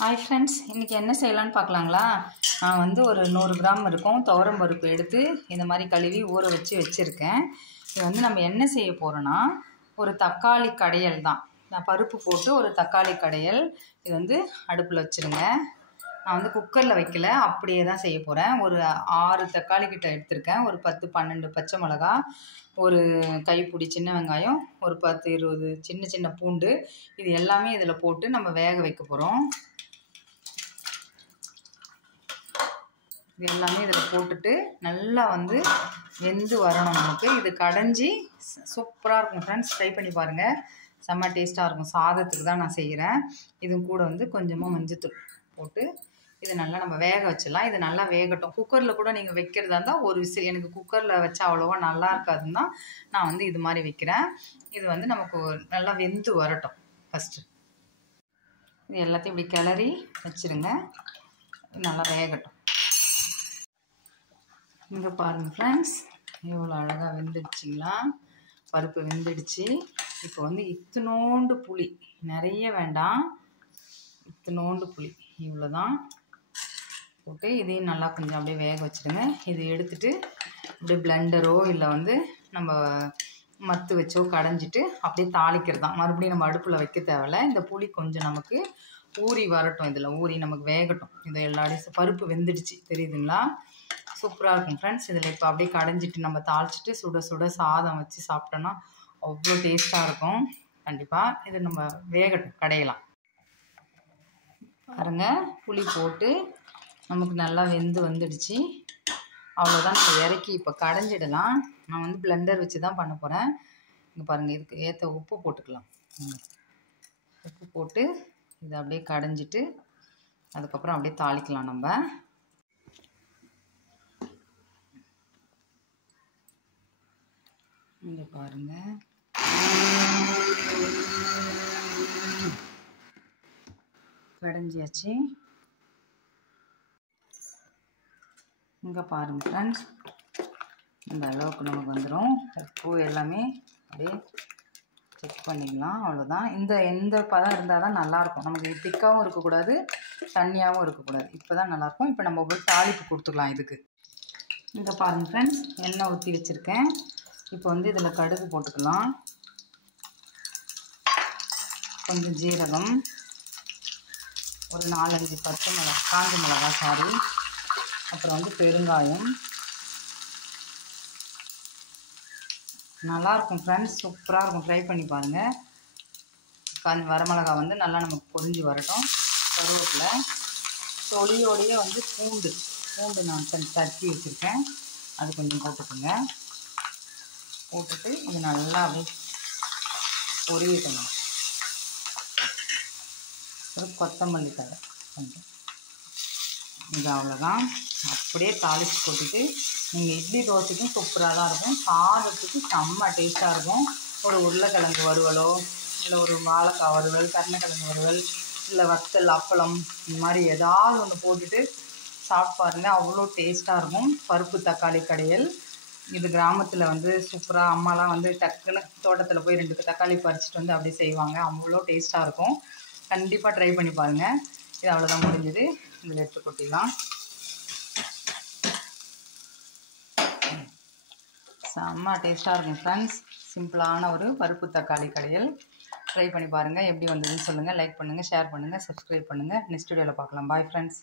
Hi friends, இன்றைக்கி என்ன செய்யலான்னு பார்க்கலாங்களா? நான் வந்து ஒரு 100 கிராம் இருக்கும் துவரம் பருப்பு எடுத்து இந்த மாதிரி கழுவி ஊற வச்சுருக்கேன். இது வந்து நம்ம என்ன செய்ய போகிறோன்னா, ஒரு தக்காளி கடையல் தான். நான் பருப்பு போட்டு ஒரு தக்காளி கடையல். இது வந்து அடுப்பில் வச்சுருங்க. நான் வந்து குக்கரில் வைக்கல, அப்படியே தான் செய்ய போகிறேன். ஒரு 6 தக்காளி கிட்ட எடுத்திருக்கேன். ஒரு 10-12 பச்சை மிளகா, ஒரு கைப்பிடி சின்ன வெங்காயம், ஒரு 10-20 சின்ன சின்ன பூண்டு. இது எல்லாமே இதில் போட்டு நம்ம வேக வைக்க போகிறோம். இது எல்லாமே இதில் போட்டுட்டு நல்லா வந்து வெந்து வரணும். நமக்கு இது கடைஞ்சி சூப்பராக இருக்கும் ஃப்ரெண்ட்ஸ். ட்ரை பண்ணி பாருங்கள், செம்ம டேஸ்ட்டாக இருக்கும். சாதத்துக்கு தான் நான் செய்கிறேன். இது கூட வந்து கொஞ்சமாக மஞ்சத்தூள் போட்டு இது நல்லா நம்ம வேக வச்சிடலாம். இது நல்லா வேகட்டும். குக்கரில் கூட நீங்கள் வைக்கிறதா இருந்தால் ஒரு விசில். எனக்கு குக்கரில் வச்சா அவ்வளோவா நல்லா இருக்காதுன்னா நான் வந்து இது மாதிரி வைக்கிறேன். இது வந்து நமக்கு நல்லா வெந்து வரட்டும். ஃபஸ்ட்டு இது எல்லாத்தையும் இப்படி கிளறி வச்சுருங்க, நல்லா வேகட்டும். இங்கே பாருங்கள் ஃப்ரெண்ட்ஸ், எவ்வளோ அழகாக வெந்துடுச்சிங்களா? பருப்பு வெந்துடுச்சு. இப்போ வந்து இத்தினோண்டு புளி, நிறைய வேண்டாம், இத்தினோண்டு புளி இவ்வளோ தான் போட்டு இதையும் நல்லா கொஞ்சம் அப்படியே வேக வச்சுடுங்க. இது எடுத்துகிட்டு அப்படியே பிளெண்டரோ இல்லை வந்து நம்ம மத்து வச்சோ கடைஞ்சிட்டு அப்படியே தாளிக்கிறது தான். மறுபடியும் நம்ம அடுப்பில் வைக்க தேவையில்ல. இந்த புளி கொஞ்சம் நமக்கு ஊறி வரட்டும், இதில் ஊறி நமக்கு வேகட்டும். இதை எல்லாரையும் பருப்பு வெந்துடுச்சு தெரியுதுங்களா? சூப்பராக இருக்கும் ஃப்ரெண்ட்ஸ். இதில் இப்போ அப்படியே கடைஞ்சிட்டு நம்ம தாளிச்சிட்டு சுட சுட சாதம் வச்சு சாப்பிட்டோன்னா அவ்வளோ டேஸ்ட்டாக இருக்கும். கண்டிப்பாக இது நம்ம வேகட்டும், கடையலாம். பாருங்கள், புளி போட்டு நமக்கு நல்லா வெந்து வந்துடுச்சு. அவ்வளோதான், நம்ம இறக்கி இப்போ கடைஞ்சிடலாம். நான் வந்து பிளெண்டர் வச்சு தான் பண்ண போகிறேன். இங்கே பாருங்கள், இதுக்கு ஏற்ற உப்பு போட்டுக்கலாம். உப்பு போட்டு இதை அப்படியே கடைஞ்சிட்டு அதுக்கப்புறம் அப்படியே தாளிக்கலாம் நம்ம. இங்கே பாருங்கள், கடைஞ்சியாச்சு. இங்கே பாருங்கள் ஃப்ரெண்ட்ஸ், இந்த அளவுக்கு நமக்கு வந்துடும். உப்பு எல்லாமே அப்படியே செக் பண்ணிக்கலாம். அவ்வளோதான். எந்த பதம் இருந்தால் தான் நல்லாயிருக்கும். நமக்கு திக்காகவும் இருக்கக்கூடாது, தண்ணியாகவும் இருக்கக்கூடாது. இப்போ தான் நல்லாயிருக்கும். இப்போ நம்ம ஒரு தாளிப்பு கொடுத்துக்கலாம் இதுக்கு. இங்கே பாருங்கள் ஃப்ரெண்ட்ஸ், எண்ணெய் ஊற்றி வச்சுருக்கேன். இப்போ வந்து இதில் கடுகு போட்டுக்கலாம், கொஞ்சம் ஜீரகம், ஒரு 4-5 பச்சை மிளகா, காஞ்ச மிளகா சாரி, அப்புறம் வந்து பெருங்காயம். நல்லாயிருக்கும் ஃப்ரெண்ட்ஸ், சூப்பராக இருக்கும். ட்ரை பண்ணி பாருங்கள். வரமிளகா வந்து நல்லா நமக்கு பொரிஞ்சு வரட்டும். கருவேப்பிலை, தொலியோடையே வந்து பூண்டு நான் தட்டி வச்சுருக்கேன், அது கொஞ்சம் போட்டுக்கோங்க. போட்டுட்டு இது நல்லா அப்படியே பொரியட்டும். ஒரு கொத்தமல்லி தழை கொஞ்சம், இது அவ்வளோதான். அப்படியே தாளித்து கொட்டிட்டு நீங்கள் இட்லி தோசைக்கும் சூப்பராக தான் இருக்கும். சாதத்துக்கு செம்ம டேஸ்ட்டாக இருக்கும். ஒரு உருளைக்கிழங்கு வறுவலோ இல்லை ஒரு வாழைக்காய் வறுவல், கருணக்கிழங்கு வறுவல், இல்லை வத்தல், அப்பளம், இந்த மாதிரி ஏதாவது ஒன்று போட்டுட்டு சாப்பிட்டு பாருங்கள், அவ்வளோ டேஸ்ட்டாக இருக்கும். பருப்பு தக்காளி கடையல். இது கிராமத்தில் வந்து சூப்பராக அம்மாலாம் வந்து டக்குன்னு தோட்டத்தில் போய் 2 தக்காளி பறிச்சிட்டு வந்து அப்படியே செய்வாங்க. அவ்வளோ டேஸ்ட்டாக இருக்கும். கண்டிப்பாக ட்ரை பண்ணி பாருங்கள். இது அவ்வளோதான், முடிஞ்சது. இதில் எடுத்து கொட்டிடலாம். செம்ம டேஸ்ட்டாக இருக்கும் ஃப்ரெண்ட்ஸ். சிம்பிளான ஒரு பருப்பு தக்காளி கடையல். ட்ரை பண்ணி பாருங்கள். எப்படி வந்ததுன்னு சொல்லுங்கள். லைக் பண்ணுங்கள், ஷேர் பண்ணுங்கள், சப்ஸ்கிரைப் பண்ணுங்கள். நெக்ஸ்ட் வீடியோவில் பார்க்கலாம். Bye friends.